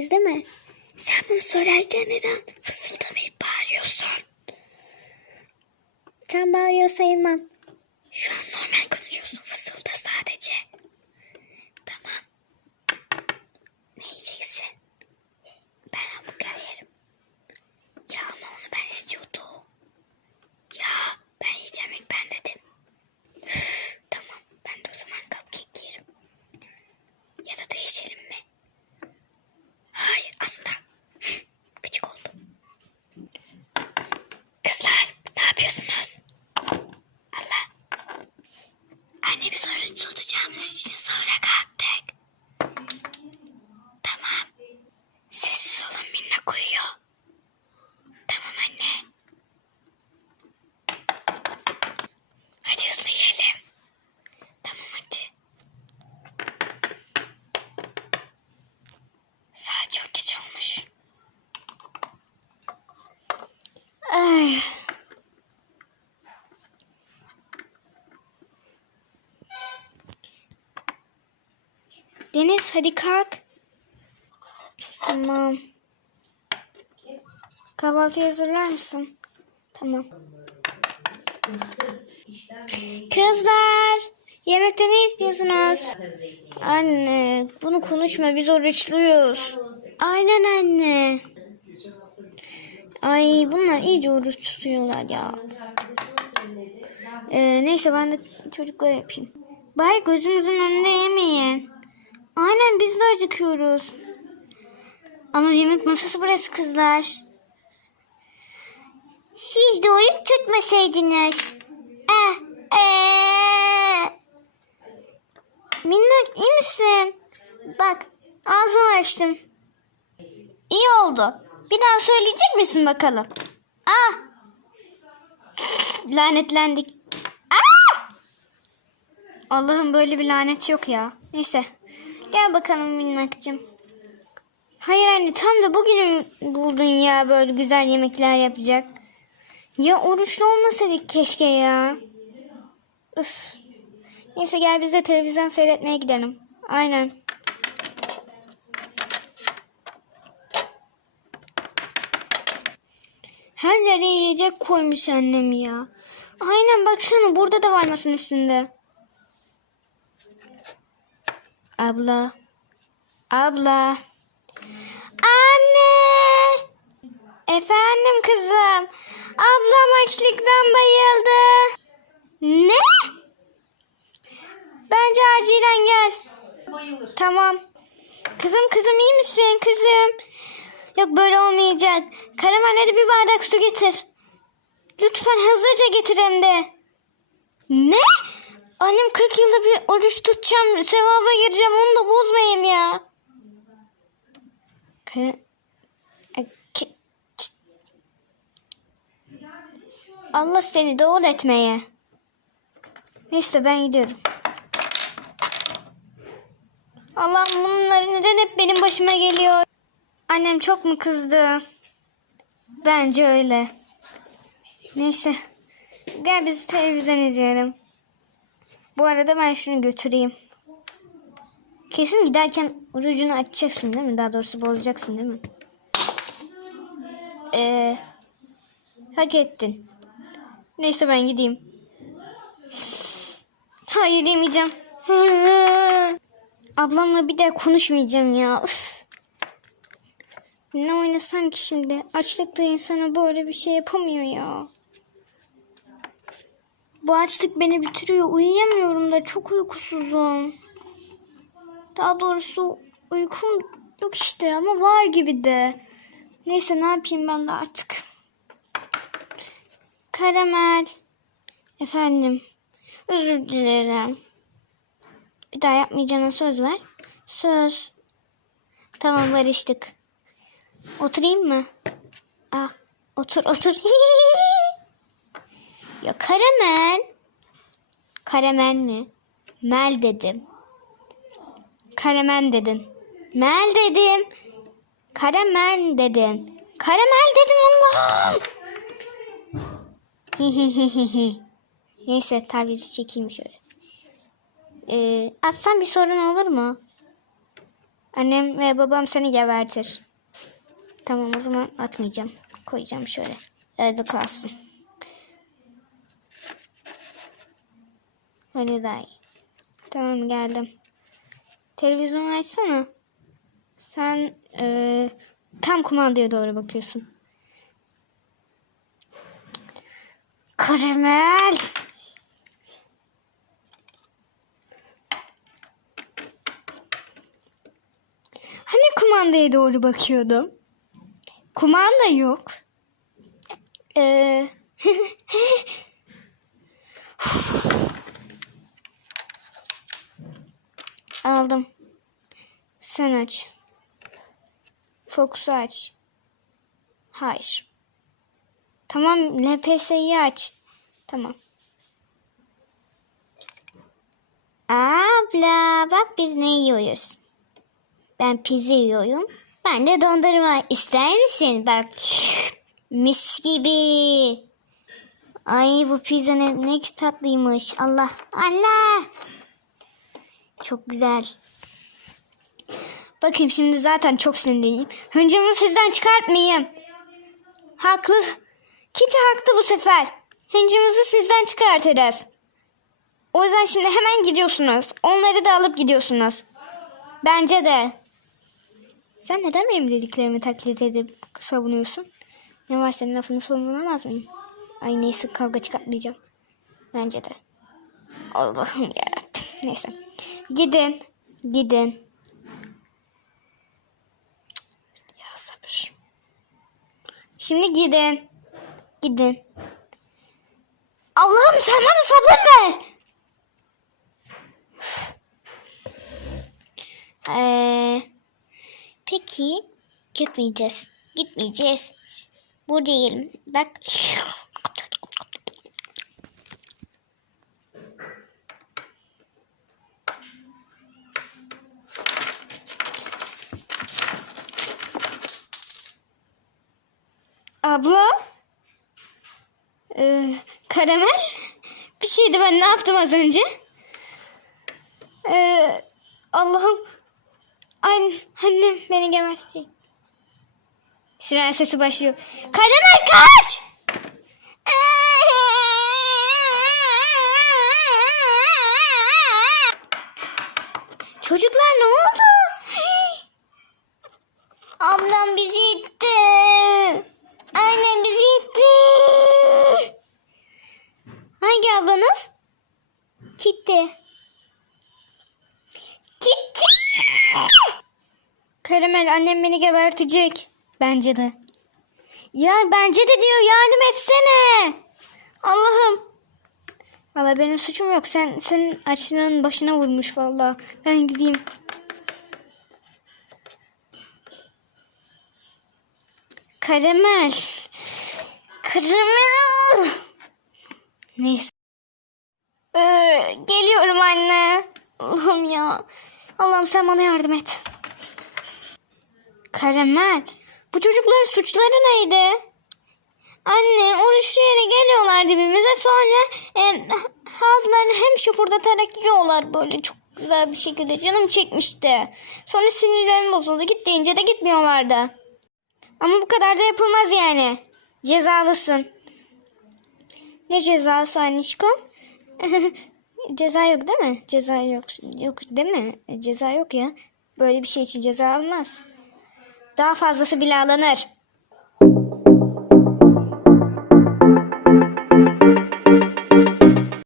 miyiz değil mi? Sen bunu söylerken neden fısıldamayıp bağırıyorsun? Sen bağırıyor sayılmam. Şu an normal konuşuyorsun. Fısılda sadece. Tamam. Ne yiyeceksin? Ben hamburger yerim. Ya ama onu ben istiyordum. Ya ben yiyeceğim ilk ben dedim. Üf, tamam ben de o zaman cupcake yerim. Ya da değişelim mi? Hayır asla. Küçük oldum. Kızlar ne yapıyorsunuz? Allah. Anne biz oruç tutacağımız için sonra kalktık. Tamam. Sessiz olun minnak uyuyor. Tamam anne. Hadi hızlı yiyelim. Tamam hadi. Saat çok geç olmuş. Ay. Deniz hadi kalk. Tamam. Kahvaltı hazırlar mısın? Tamam. Kızlar, yemekte ne istiyorsunuz? Anne, bunu konuşma biz oruçluyuz. Aynen anne. Ay bunlar iyice oruç tutuyorlar ya. Ee, neyse ben de çocuklar yapayım. Bari gözümüzün önünde yemeyin. Aynen biz de acıkıyoruz. Ama yemek masası burası kızlar. Siz de oyun tutmasaydınız. Minnak iyi misin? Bak ağzını açtım. İyi oldu. Bir daha söyleyecek misin bakalım? Ah! Lanetlendik. Ah! Allah'ım böyle bir lanet yok ya. Neyse. Gel bakalım minnakcığım. Hayır anne tam da bugünü buldun ya böyle güzel yemekler yapacak. Ya oruçlu olmasaydık keşke ya. Üf. Neyse gel biz de televizyon seyretmeye gidelim. Aynen. Her yere yiyecek koymuş annem ya. Aynen baksana burada da var masanın üstünde. Abla. Abla. Anne. Efendim kızım. Ablam açlıktan bayıldı. Ne? Bence acilen gel. Bayılır. Tamam. Kızım kızım iyi misin kızım? Yok böyle olmayacak. Karamel hadi bir bardak su getir. Lütfen hızlıca getir hem de. Ne? Annem 40 yılda bir oruç tutacağım. Sevaba gireceğim. Onu da bozmayayım ya. Kara... Allah seni doğul etmeye. Neyse ben gidiyorum. Allah'ım bunlar neden hep benim başıma geliyor? Annem çok mu kızdı? Bence öyle. Neyse. Gel biz televizyon izleyelim. Bu arada ben şunu götüreyim. Kesin giderken orucunu açacaksın değil mi? Daha doğrusu bozacaksın değil mi? Ee, hak ettin. Neyse ben gideyim. Hayır yemeyeceğim. Ablamla bir daha konuşmayacağım ya. Üf. Ne oynasam ki şimdi? Açlıkta insana böyle bir şey yapamıyor ya. Bu açlık beni bitiriyor. Uyuyamıyorum da çok uykusuzum. Daha doğrusu uykum yok işte ama var gibi de. Neyse ne yapayım ben de artık. Karamel. Efendim. Özür dilerim. Bir daha yapmayacağına söz ver. Söz. Tamam barıştık. Oturayım mı? Ah, otur otur. ya karamel. Karamel mi? Mel dedim. Karamel dedin. Mel dedim. Karamel dedin. Karamel dedim Allah'ım. Neyse tabiri çekeyim şöyle. Ee, atsam bir sorun olur mu? Annem ve babam seni gebertir. Tamam o zaman atmayacağım. Koyacağım şöyle. Öyle kalsın. Öyle daha iyi. Tamam geldim. Televizyonu açsana. Sen eee, tam kumandaya doğru bakıyorsun. Karamel. Kumandaya doğru bakıyordum? Kumanda yok. Ee, aldım. Sen aç. Fokus'u aç. Hayır. Tamam LPS'yi aç. Tamam. Abla bak biz ne yiyoruz. Ben pizza yiyorum. Ben de dondurma. İster misin? Bak mis gibi. Ay bu pizza ne, ne tatlıymış. Allah Allah. Çok güzel. Bakayım şimdi zaten çok sinirliyim. Hıncımı sizden çıkartmayayım. Haklı. Kitty haklı bu sefer. Hıncımızı sizden çıkartırız. O yüzden şimdi hemen gidiyorsunuz. Onları da alıp gidiyorsunuz. Bence de. Sen neden benim dediklerimi taklit edip savunuyorsun? Ne var senin lafını savunamaz mıyım? Ay neyse kavga çıkartmayacağım. Bence de. Allah'ım yarabbim. Neyse. Gidin. Gidin. Ya sabır. Şimdi gidin. Gidin. Allah'ım sen bana sabır ver. Ee, peki gitmeyeceğiz. Gitmeyeceğiz. Bu değil. Bak. Abla. Ee, karamel. Bir şeydi ben ne yaptım az önce? Ee, Allah'ım. Ay, annem beni gebertecek. Siren sesi başlıyor. Karamel kaç! Çocuklar ne oldu? Ablam bizi itti. Annem bizi itti. Hangi ablanız? Gitti. Karamel annem beni gebertecek. Bence de. Ya bence de diyor yardım etsene. Allah'ım. Valla benim suçum yok. Sen senin açlığın başına vurmuş valla. Ben gideyim. Karamel. Karamel. Neyse. Ee, geliyorum anne. Allah'ım ya. Allah'ım sen bana yardım et. Karamel. Bu çocukların suçları neydi? Anne şu yere geliyorlar dibimize sonra e, ağızlarını hem şıpırdatarak yiyorlar böyle çok güzel bir şekilde canım çekmişti. Sonra sinirlerim bozuldu git deyince de gitmiyorlardı. Ama bu kadar da yapılmaz yani. Cezalısın. Ne cezası annişkom? ceza yok değil mi? Ceza yok. Yok değil mi? Ceza yok ya. Böyle bir şey için ceza almaz. Daha fazlası bile alınır.